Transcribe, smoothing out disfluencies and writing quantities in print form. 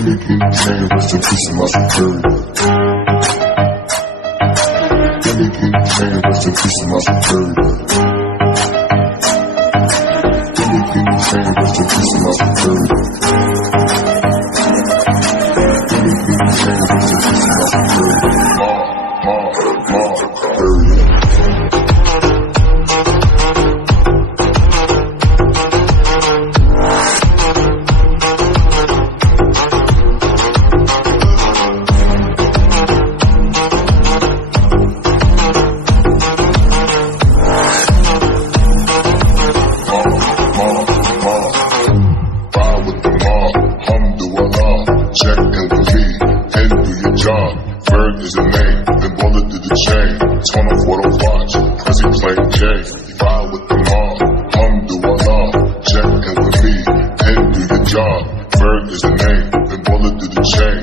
chain, rest in peace to my superior. Chain, rest in peace to my superior. Chain, rest in peace to my superior. Chain, rest in peace to my superior. Check and believe, and do your job. Bird is the name, then bullet to the chain. Turn off what I watch, Prezi playing J. Ride with the mob, alhamdulillah. Check and believe, and do your job. Bird is the name, then bullet to the chain.